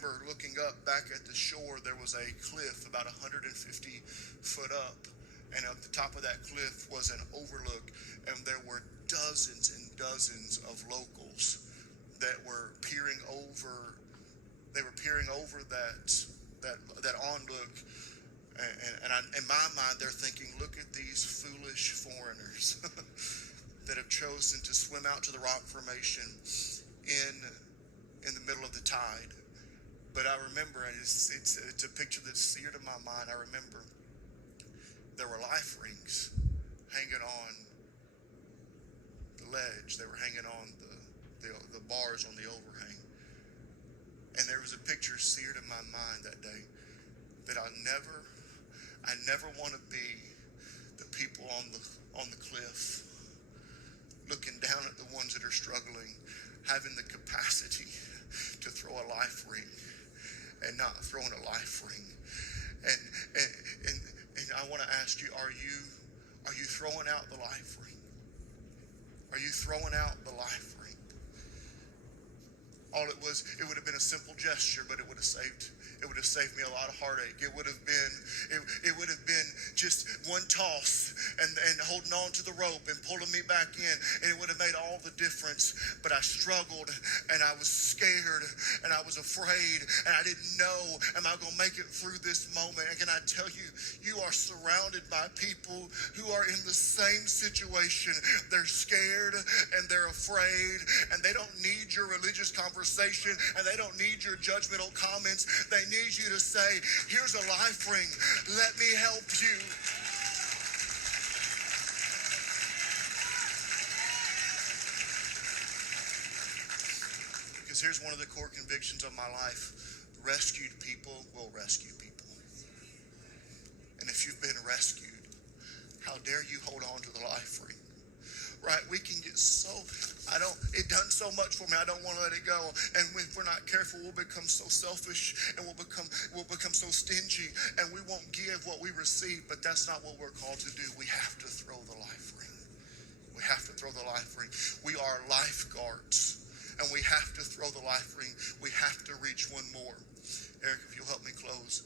remember looking up back at the shore, there was a cliff about 150 foot up. And at the top of that cliff was an overlook, and there were dozens and dozens of locals that were peering over. They were peering over that onlook, in my mind, they're thinking, look at these foolish foreigners that have chosen to swim out to the rock formation in the middle of the tide. But I remember, it's a picture that's seared in my mind. I remember there were life rings hanging on the ledge. They were hanging on the bars on the overhang. And there was a picture seared in my mind that day that I never want to be the people on the cliff looking down at the ones that are struggling, having the capacity to throw a life ring and not throwing a life ring. And I want to ask you, are you throwing out the life ring? Are you throwing out the life ring? All it would have been a simple gesture, but it would have saved me a lot of heartache. It would have been just one toss and holding on to the rope and pulling me back in, and it would have made all the difference. But I struggled, and I was scared, and I was afraid, and I didn't know, am I going to make it through this moment? And can I tell you, you are surrounded by people who are in the same situation. They're scared, and they're afraid, and they don't need your religious conversation, and they don't need your judgmental comments. They need you to say, here's a life ring. Let me help you. Because here's one of the core convictions of my life. Rescued people will rescue people. And if you've been rescued, how dare you hold on to the life ring? Right? We can get it done so much for me, I don't want to let it go. And if we're not careful, we'll become so selfish, and we'll become so stingy, and we won't give what we receive. But that's not what we're called to do. We have to throw the life ring. We have to throw the life ring. We are lifeguards, and we have to throw the life ring. We have to reach one more. Eric, if you'll help me close.